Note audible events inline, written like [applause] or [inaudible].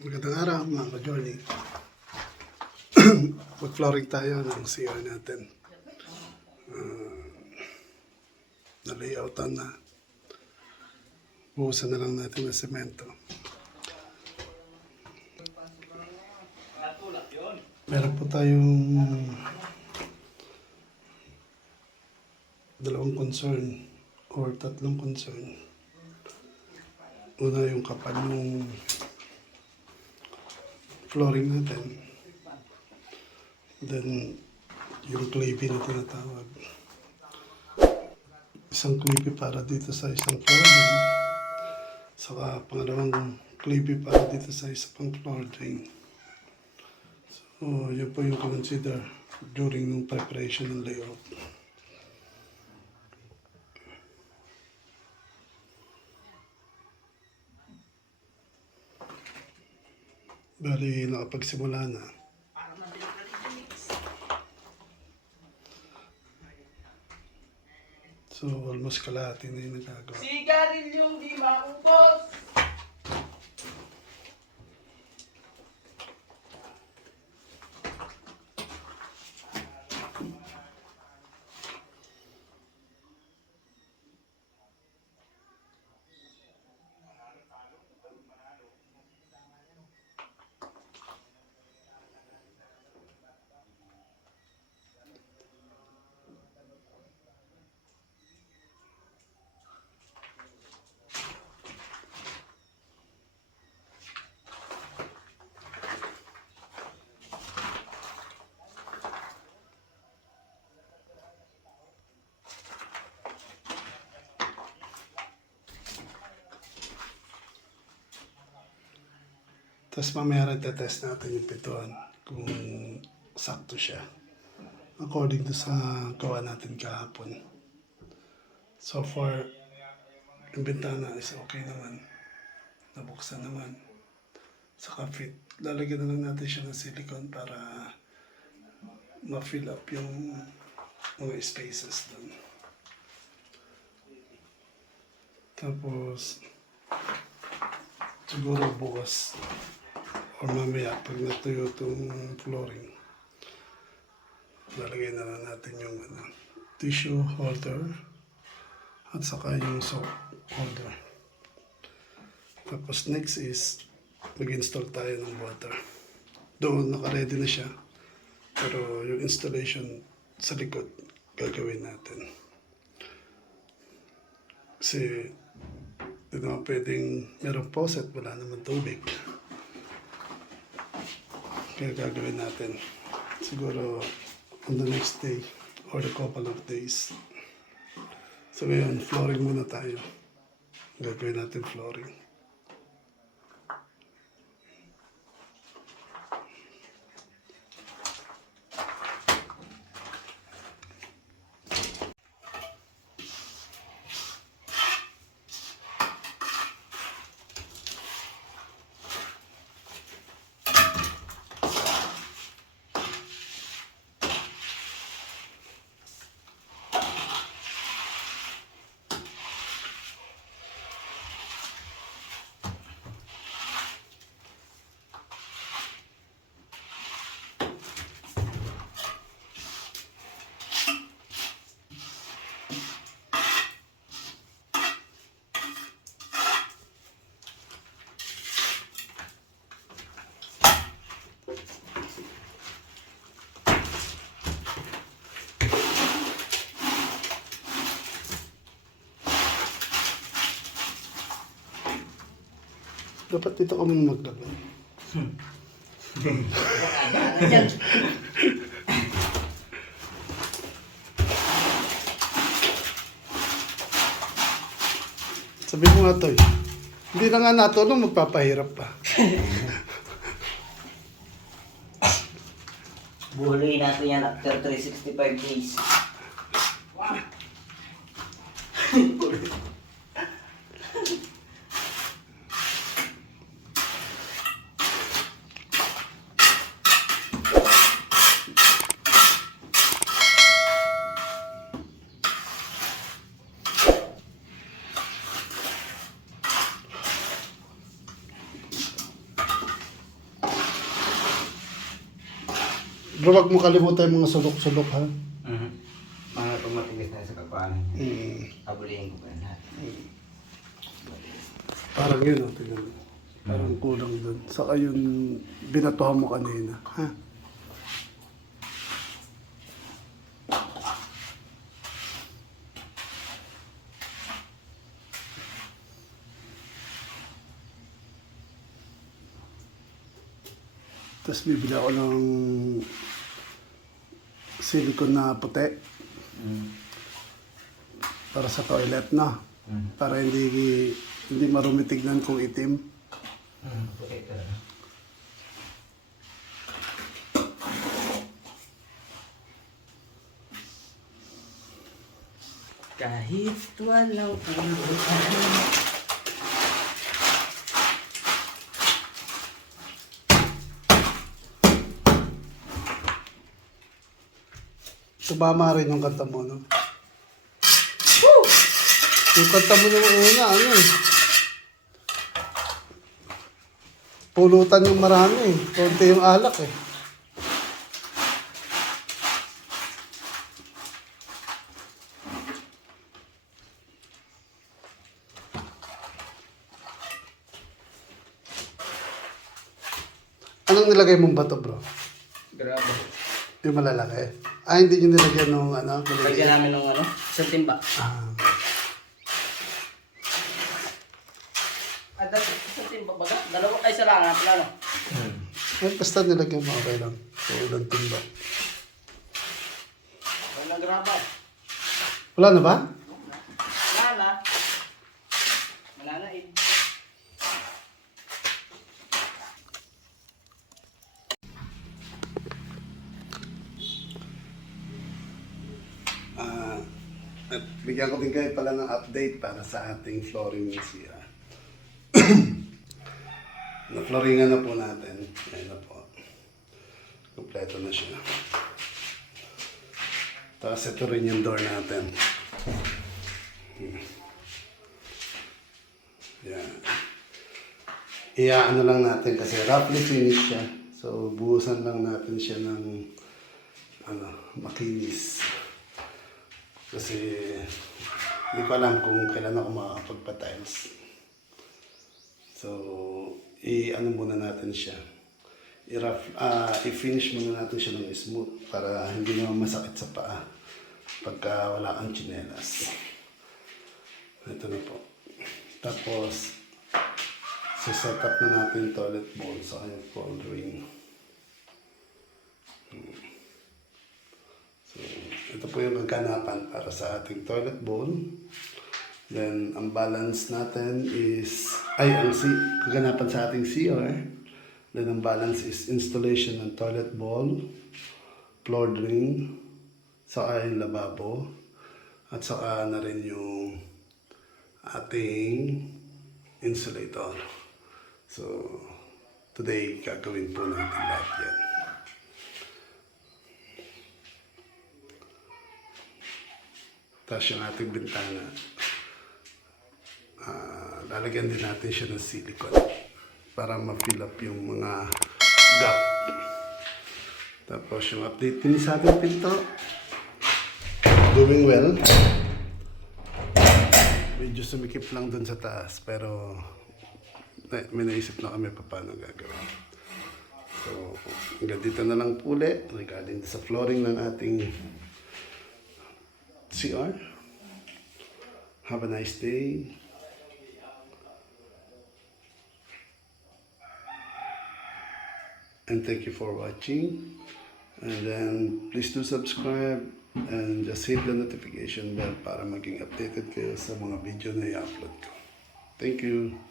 Magandang araw mga ka-journey. [clears throat] Mag-flooring tayo ng CR natin. Uh, na-layoutan na. Buhusan na lang natin ng semento. Meron po tayong dalawang concern or tatlong concern. Una yung kapal ng flooring natin. Then, yung clippy na tinatawag. Isang clippy para dito sa isang flooring. Saka pangalawang clippy para dito sa isang floor drain. So, yun po yung consider during nung preparation ng layout. Bali, nakapagsimula na. So, almost kalahati na yung nagagawa. Sigarilyong di maubos. Tapos mamaya rin test natin yung pituan kung sakto siya. According to sa gawa natin kahapon. So far, yung bintana is okay naman. Nabuksan naman. Saka fit. Lalagyan na lang natin siya ng silicone para ma-fill up yung mga spaces doon. Tapos, siguro bukas or mamaya pag natuyo itong flooring, lalagay na lang natin yung ano, tissue holder at saka yung soap holder. Tapos next is mag-install tayo ng water. Doon naka-ready na siya. Pero yung installation sa likod gagawin natin. Kasi hindi naman pwedeng merong faucet, wala naman tubig. Kaya gagawin natin. Siguro on the next day or a couple of days. So ngayon, flooring muna tayo. Gagawin natin flooring. Dapat dito kami maglagay. Sabi mo nga, Toy. Hindi na nga natulong, magpapahirap pa. Buhuluin natin yan after 365 days. Pero wag mo kalimutan yung mga sulok-sulok ha. Mhm. Mga tumatigas na sa kapanan. Mm. Abulihin ko pa lahat. Parang yun, oh, tingnan mo. Parang kulang doon. Saka yun, binatuhan mo kanina. Ha? Tapos bibili ako ng silicone na puti Mhm. para sa toilet na. Mhm. Para hindi hindi marumi tignan kung itim. Mhm. Puti talaga. Kahit walang ulan. Tumama rin yung kanta mo, no? Yung kanta mo yung una, ano eh. Pulutan yung marami eh. Konti yung alak eh. Anong nilagay mong bato, bro? Grabe. Yung malalaki? Ah, hindi nyo nilagyan nung ano? Lagyan maliliit? namin ng ano, isang timba. Ah. Dati, isang timba baga? Dalawa, ay isa lang, ah, plano. Eh, basta nilagyan mo okay lang. So, ulang timba. Walang graba. Wala na ba? Wala na. Wala na eh. Ah, at bigyan ko din kayo pala ng update para sa ating flooring ng CR. [clears throat] Na-flooringan na po natin. Ayan na po. Kompleto na siya. Tapos ito rin yung door natin. Yan. Iyaano lang natin kasi roughly finish siya. So, buhusan lang natin siya ng ano, makinis. Kasi hindi ko alam kung kailan ako makakapagpa-tiles. So, i-ano muna natin siya. I-rough, ah, i-finish muna natin siya ng smooth para hindi naman masakit sa paa pagka wala kang tsinelas. Ito na po. Tapos, set up na natin toilet bowl sa kanyang cold ring. So, ito po yung kaganapan para sa ating toilet bowl. Then, ang balance natin is, ay, ang si, kaganapan sa ating CR. Then, ang balance is installation ng toilet bowl, floor drain, saka yung lababo, at saka na rin yung ating insulator. So, today, gagawin po natin lahat yan. Tapos yung ating bintana, ah, lalagyan din natin siya ng silicone para ma-fill up yung mga gap. Tapos yung update din sa ating pinto, doing well. Medyo sumikip lang dun sa taas, pero may naisip na kami pa paano gagawin. So, hanggang dito na lang po ulit regarding sa flooring ng ating CR. Have a nice day. And thank you for watching. And then please do subscribe and just hit the notification bell para maging updated kayo sa mga video na i-upload ko. Thank you.